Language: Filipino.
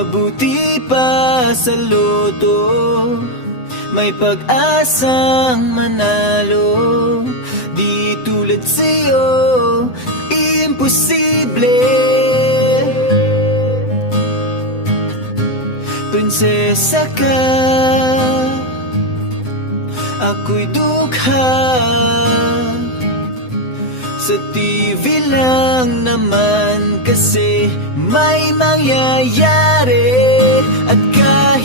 Mabuti pa sa loto, may pag-asang manalo. Di tulad sa'yo, imposible. Prinsesa ka, ako'y dukha. Sa TV lang naman kasi may mangyayari. At kahit